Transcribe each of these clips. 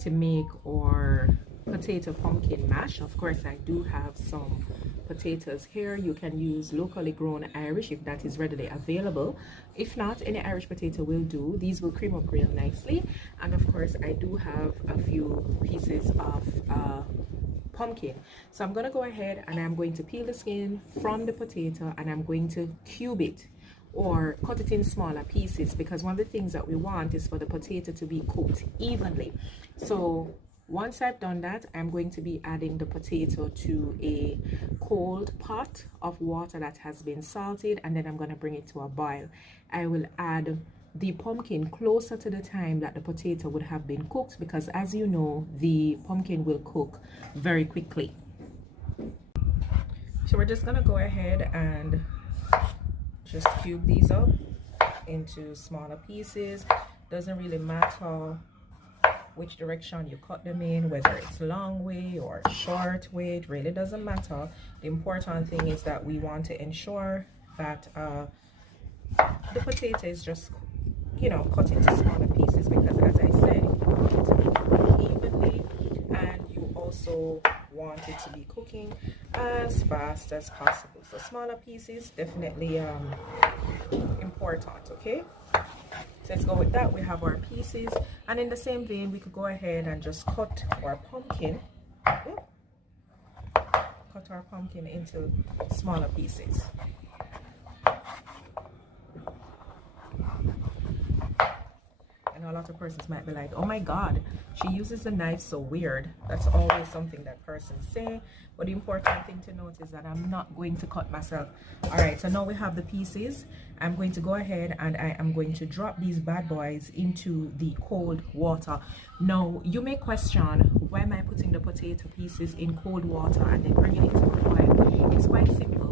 to make our potato pumpkin mash. Of course, I do have some potatoes here. You can use locally grown Irish if that is readily available. If not, any Irish potato will do. These will cream up real nicely. And of course, I do have a few pieces of pumpkin. So I'm gonna go ahead and I'm going to peel the skin from the potato and I'm going to cube it or cut it in smaller pieces, because one of the things that we want is for the potato to be cooked evenly. So once I've done that, I'm going to be adding the potato to a cold pot of water that has been salted, and then I'm going to bring it to a boil. I will add the pumpkin closer to the time that the potato would have been cooked, because as you know, the pumpkin will cook very quickly. So we're just going to go ahead and just cube these up into smaller pieces. Doesn't really matter which direction you cut them in, whether it's long way or short way, it really doesn't matter. The important thing is that we want to ensure that the potato is just, you know, cut into smaller pieces, because as I said, you want it to be cooked evenly, and you also want it to be cooking as fast as possible. So smaller pieces definitely important. Okay, so let's go with that. We have our pieces, and in the same vein, we could go ahead and just cut our pumpkin. Cut our pumpkin into smaller pieces. And a lot of persons might be like, oh my god, she uses the knife so weird. That's always something that persons say, but the important thing to note is that I'm not going to cut myself. All right, so now we have the pieces. I'm going to go ahead and I am going to drop these bad boys into the cold water. Now you may question, why am I putting the potato pieces in cold water and then bringing it to a boil? It's quite simple.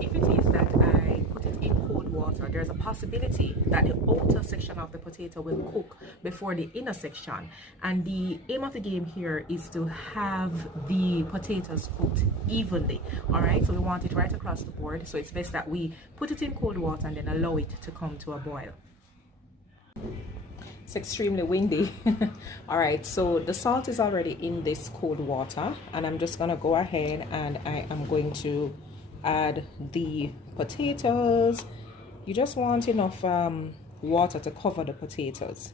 If it is that I put it in cold water, there's a possibility that the outer section of the potato will cook before the inner section, and the aim of the game here is to have the potatoes cooked evenly. All right, so we want it right across the board, so it's best that we put it in cold water and then allow it to come to a boil. It's extremely windy. All right, so the salt is already in this cold water, and I'm just gonna go ahead and I am going to add the potatoes. You just want enough water to cover the potatoes,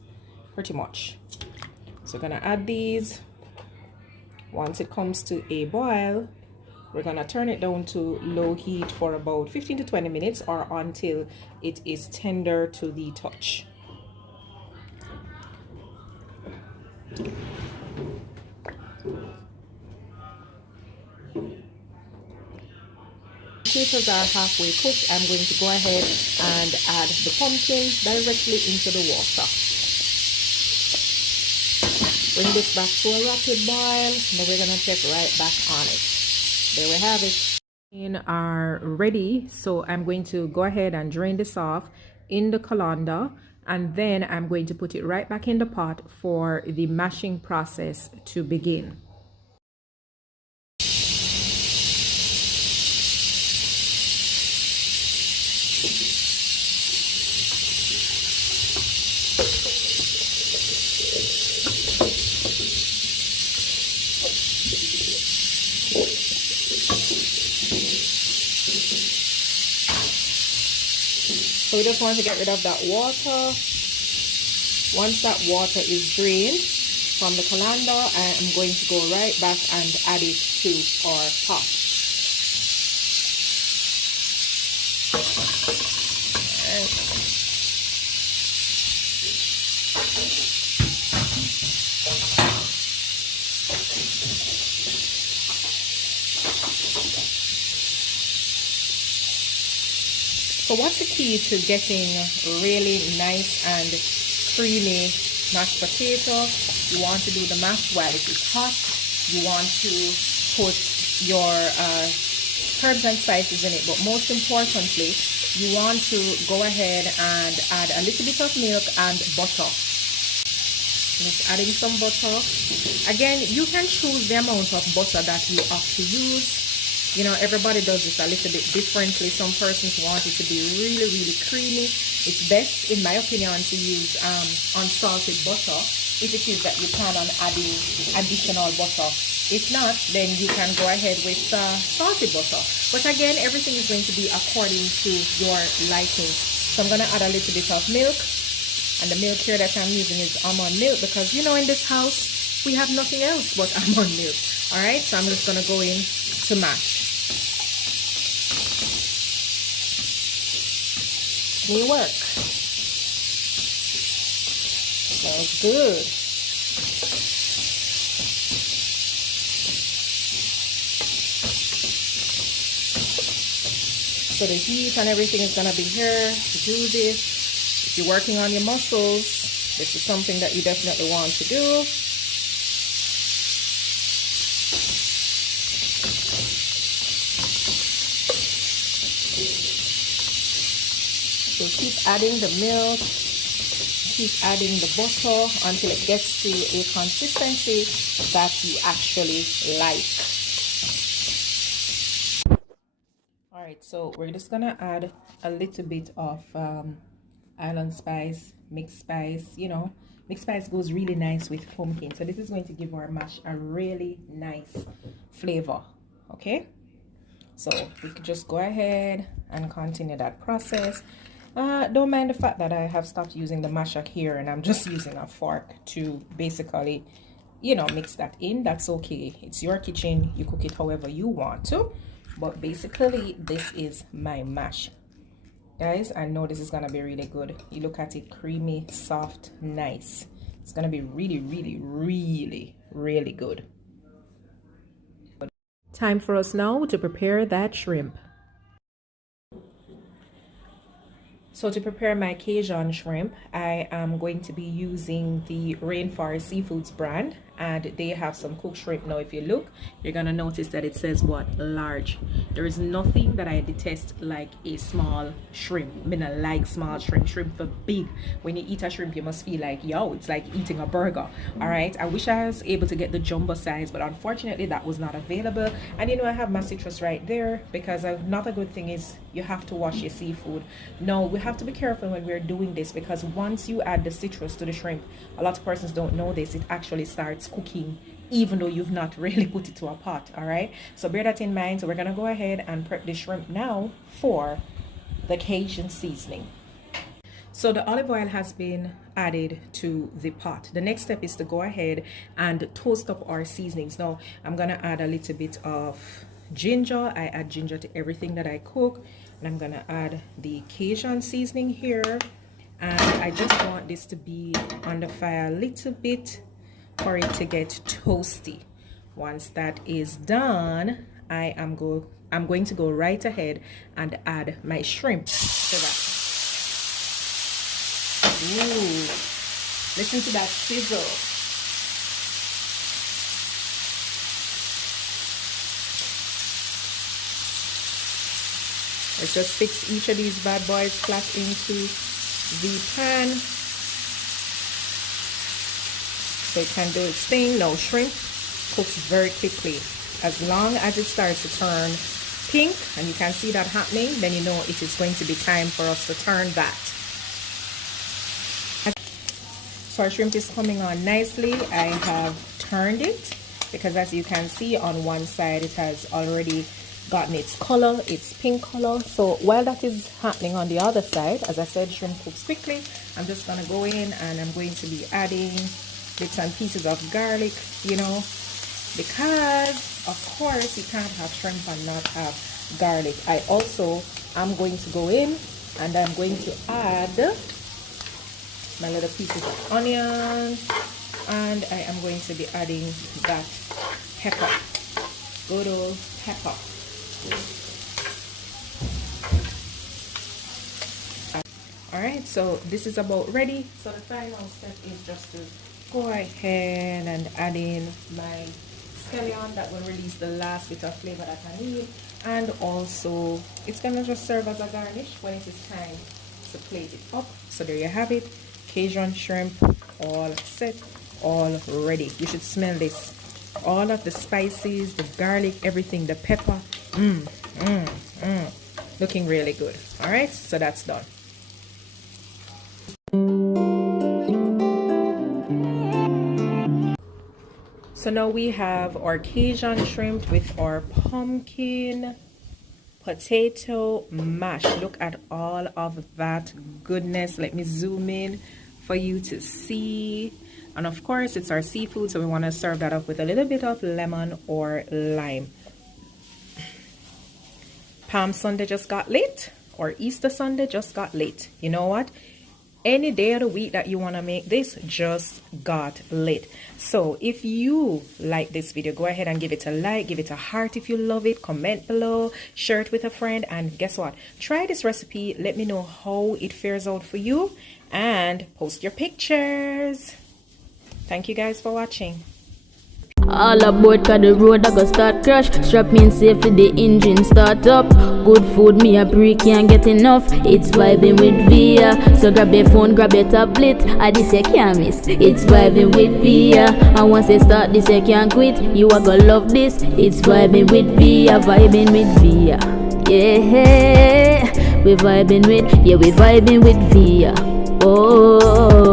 pretty much. So we're gonna add these. Once it comes to a boil, we're gonna turn it down to low heat for about 15 to 20 minutes, or until it is tender to the touch. Potatoes are halfway cooked. I'm going to go ahead and add the pumpkin directly into the water. Bring this back to a rapid boil. Now we're going to check right back on it. There we have it. Are ready, so I'm going to go ahead and drain this off in the colander, and then I'm going to put it right back in the pot for the mashing process to begin. So we just want to get rid of that water. Once that water is drained from the colander, I am going to go right back and add it to our pot. So what's the key to getting really nice and creamy mashed potato? You want to do the mash while it is hot. You want to put your herbs and spices in it, but most importantly, you want to go ahead and add a little bit of milk and butter. Just adding some butter. Again, you can choose the amount of butter that you have to use. You know, everybody does this a little bit differently. Some persons want it to be really, really creamy. It's best, in my opinion, to use unsalted butter. if it is that you plan on adding additional butter. If not, then you can go ahead with salted butter. But again, everything is going to be according to your liking. So I'm going to add a little bit of milk. And the milk here that I'm using is almond milk because, you know, in this house, we have nothing else but almond milk. Alright, so I'm just going to go in to mash. May work. Smells good. So the heat and everything is going to be here to do this. If you're working on your muscles, this is something that you definitely want to do. So keep adding the milk, keep adding the butter until it gets to a consistency that you actually like. Alright, so we're just gonna add a little bit of island spice, mixed spice. You know, mixed spice goes really nice with pumpkin. So this is going to give our mash a really nice flavor. Okay, so we could just go ahead and continue that process. Don't mind the fact that I have stopped using the masher here and I'm just using a fork to basically, you know, mix that in. That's okay. It's your kitchen. You cook it however you want to. But basically, this is my mash. Guys, I know this is going to be really good. You look at it, creamy, soft, nice. It's going to be really, really, really, really good. Time for us now to prepare that shrimp. So to prepare my Cajun shrimp, I am going to be using the Rainforest Seafoods brand, and they have some cooked shrimp. Now if you look, you're gonna notice that it says what? Large. There is nothing that I detest like a small shrimp. I mean, I like small shrimp. Shrimp are big. When you eat a shrimp, you must feel like, yo, it's like eating a burger. All right, I wish I was able to get the jumbo size, but unfortunately that was not available. And you know, I have my citrus right there because another good thing is you have to wash your seafood. No, we have to be careful when we're doing this because once you add the citrus to the shrimp, a lot of persons don't know this, it actually starts cooking even though you've not really put it to a pot. All right, so bear that in mind. So we're gonna go ahead and prep the shrimp now for the Cajun seasoning. So the olive oil has been added to the pot. The next step is to go ahead and toast up our seasonings. Now I'm gonna add a little bit of ginger. I add ginger to everything that I cook, and I'm gonna add the Cajun seasoning here, and I just want this to be on the fire a little bit for it to get toasty. Once that is done, I'm going to go right ahead and add my shrimp to that. Ooh, listen to that sizzle. Let's just fix each of these bad boys flat into the pan so it can do its thing. Now shrimp cooks very quickly. As long as it starts to turn pink and you can see that happening, then you know it is going to be time for us to turn that. So our shrimp is coming on nicely. I have turned it because as you can see on one side it has already gotten its color, its pink color. So while that is happening on the other side, as I said, shrimp cooks quickly. I'm just gonna go in and I'm going to be adding bits and pieces of garlic, you know, because of course you can't have shrimp and not have garlic. I also am going to go in and I'm going to add my little pieces of onion, and I am going to be adding that pepper, good old pepper. Alright, so this is about ready. So the final step is just to go ahead and add in my scallion that will release the last bit of flavor that I need, and also it's gonna just serve as a garnish when it is time to plate it up. So there you have it, Cajun shrimp all set, all ready. You should smell this, all of the spices, the garlic, everything, the pepper, looking really good. All right, so that's done. So now we have our Cajun shrimp with our pumpkin potato mash. Look at all of that goodness. Let me zoom in for you to see. And of course, it's our seafood, so we want to serve that up with a little bit of lemon or lime. Palm Sunday just got late, or Easter Sunday just got late. You know what? Any day of the week that you want to make this just got lit. So if you like this video, go ahead and give it a like, give it a heart if you love it, comment below, share it with a friend, and guess what? Try this recipe, let me know how it fares out for you, and post your pictures. Thank you guys for watching. All aboard, cause the road I go start crash. Strap me in safe for the engine start up. Good food, me a pre can't get enough. It's vibing with Via. So grab your phone, grab your tablet. I this you can't miss. It's vibing with Via. And once you start this you can't quit. You are gonna love this. It's vibing with Via. Vibing with Via. Yeah, we vibing with, yeah, we vibing with Via. Oh.